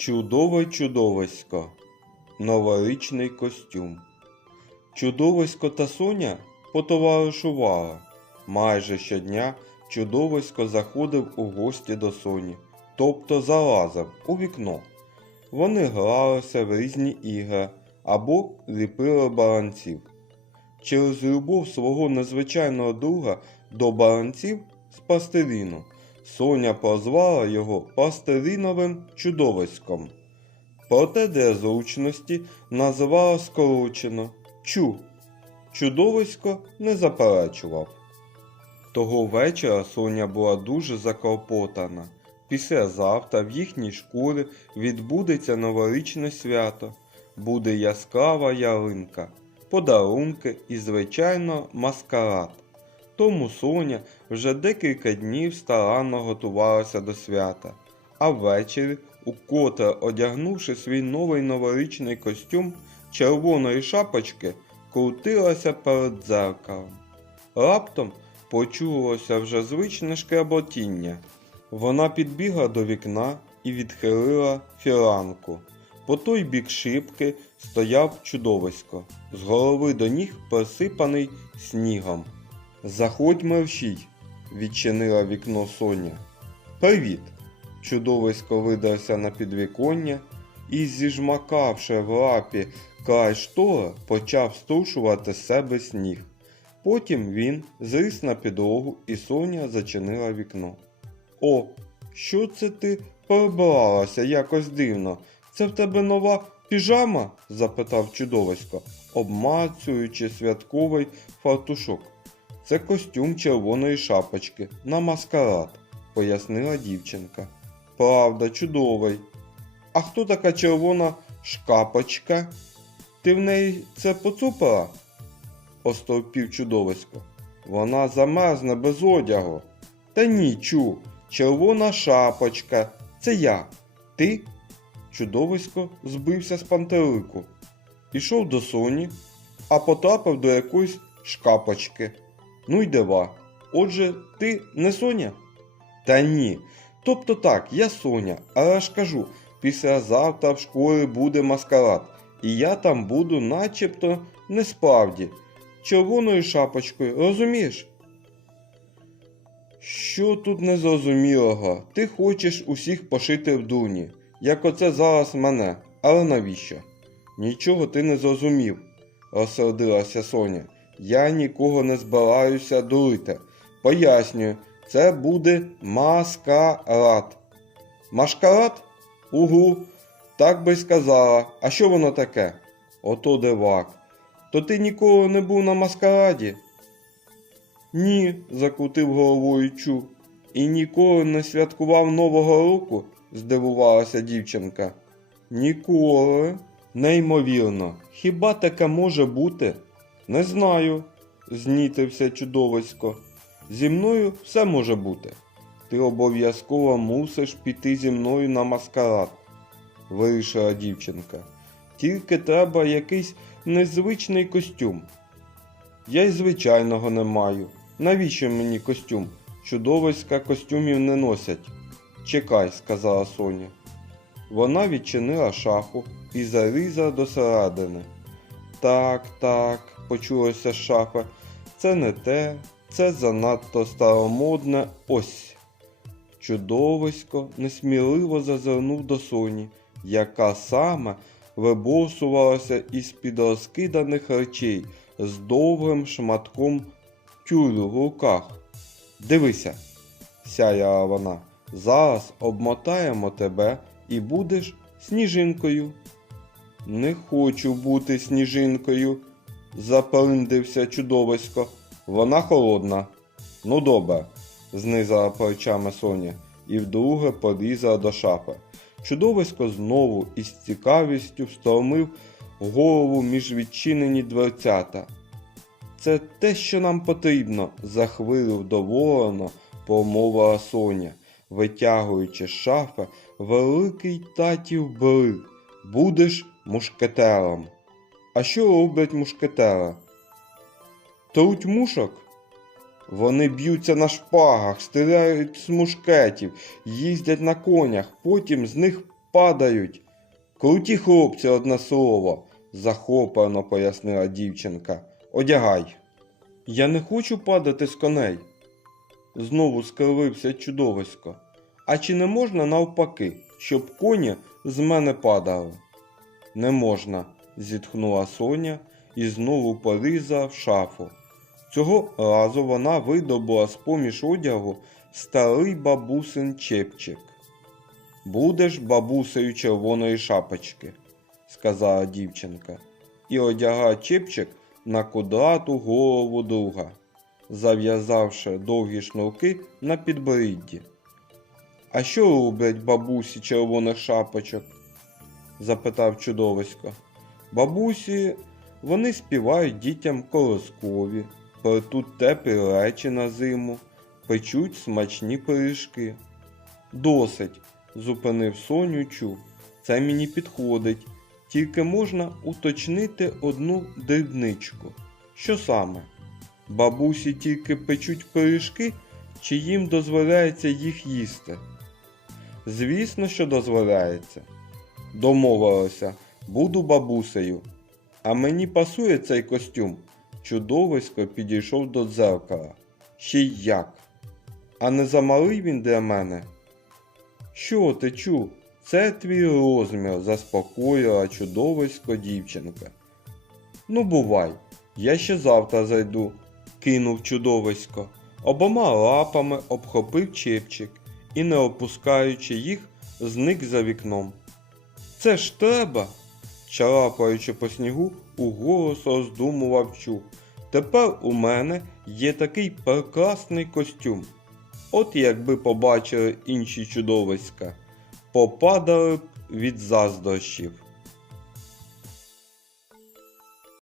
Чудове чудовисько. Новорічний костюм. Чудовисько та Соня потоваришували. Майже щодня чудовисько заходив у гості до Соні, тобто залазив у вікно. Вони гралися в різні ігри або ліпили баранців. Через любов свого незвичайного друга до баранців з пластиліну Соня прозвала його пластиліновим чудовиськом. Проте для зручності називала скорочено Чу. Чудовисько не заперечував. Того вечора Соня була дуже заколпотана. Післязавтра в їхній школі відбудеться новорічне свято, буде яскрава ялинка, подарунки і, звичайно, маскарад. Тому Соня вже декілька днів старанно готувалася до свята, а ввечері, укотре одягнувши свій новий новорічний костюм червоної шапочки, крутилася перед дзеркалом. Раптом почулося вже звичне шкреботіння. Вона підбігла до вікна і відхилила фіранку. По той бік шибки стояв чудовисько, з голови до ніг присипаний снігом. Заходь мерщій, відчинила вікно Соня. Привіт! Чудовисько видався на підвіконня і, зіжмакавши в лапі край штори, почав струшувати з себе сніг. Потім він зріс на підлогу і Соня зачинила вікно. О, що це ти перебралася якось дивно? Це в тебе нова піжама? запитав чудовисько, обмацуючи святковий фартушок. Це костюм червоної шапочки на маскарад, пояснила дівчинка. Правда, чудовий. А хто така червона шкапочка? Ти в неї це поцупила? остовпів чудовисько. Вона замерзне без одягу. Та ні, чу, червона шапочка. Це я. Ти? Чудовисько збився з пантелику. Ішов до Соні, а потрапив до якоїсь шкапочки. Ну й дива. Отже, ти не Соня? Та ні. Тобто так, я Соня, але ж кажу, післязавтра в школі буде маскарад, і я там буду начебто не справді, червоною шапочкою, розумієш? Що тут незрозумілого? Ти хочеш усіх пошити в дуні, як оце зараз мене, але навіщо? Нічого ти не зрозумів, розсердилася Соня. Я нікого не збираюся дурити. Пояснюю, це буде маскарад. Машкарад? Угу, так би й сказала. А що воно таке? Ото дивак. То ти ніколи не був на маскараді? Ні, закрутив головою Чу. І ніколи не святкував Нового року? здивувалася дівчинка. Ніколи. Неймовірно. Хіба таке може бути? Не знаю, знітився чудовисько. Зі мною все може бути. Ти обов'язково мусиш піти зі мною на маскарад, вирішила дівчинка. Тільки треба якийсь незвичний костюм. Я й звичайного не маю. Навіщо мені костюм? Чудовиська костюмів не носять. Чекай, сказала Соня. Вона відчинила шафу і залізла до середини. Так, так, почулося з шафи. Це не те, це занадто старомодне ось. Чудовисько несміливо зазирнув до Соні, яка саме виборсувалася із під розкиданих речей з довгим шматком тюлю в руках. Дивися, сяяла вона, зараз обмотаємо тебе і будеш сніжинкою. Не хочу бути сніжинкою, заприндився чудовисько. Вона холодна. Ну добре, знизала плечами Соня і вдруге порізала до шафи. Чудовисько знову із цікавістю встромив голову між відчинені дверцята. Це те, що нам потрібно, захвилив вдоволено, промовила Соня, витягуючи з шафи великий татів бриг. Будеш мушкетером. А що роблять мушкетери? Труть мушок? Вони б'ються на шпагах, стріляють з мушкетів, їздять на конях, потім з них падають. Круті хлопці, одне слово, захоплено пояснила дівчинка. Одягай. Я не хочу падати з коней. Знову скривився чудовисько. А чи не можна навпаки, щоб коні з мене падали? Не можна, зітхнула Соня і знову полізла в шафу. Цього разу вона видобула з поміж одягу старий бабусин чепчик. Будеш бабусею червоної шапочки, сказала дівчинка, і одягла чепчик на кудлату голову друга, зав'язавши довгі шнурки на підборідді. А що роблять бабусі червоних шапочок? запитав чудовисько. Бабусі, вони співають дітям колоскові, плетуть теплі речі на зиму, печуть смачні пиріжки. Досить, зупинив Соню чув. Це мені підходить, тільки можна уточнити одну дрібничку. Що саме? Бабусі тільки печуть пиріжки, чи їм дозволяється їх їсти? Звісно, що дозволяється. Домовилися, буду бабусею. А мені пасує цей костюм. Чудовисько підійшов до дзеркала. Ще й як. А не замалий він для мене? Що ти чу? Це твій розмір, заспокоїла чудовисько дівчинка. Ну, бувай, я ще завтра зайду, кинув чудовисько, обома лапами обхопив чепчик і, не опускаючи їх, зник за вікном. Це ж треба, чарапаючи по снігу, уголос роздумував чуб. Тепер у мене є такий прекрасний костюм. От якби побачили інші чудовиська, попадали б від заздрощів.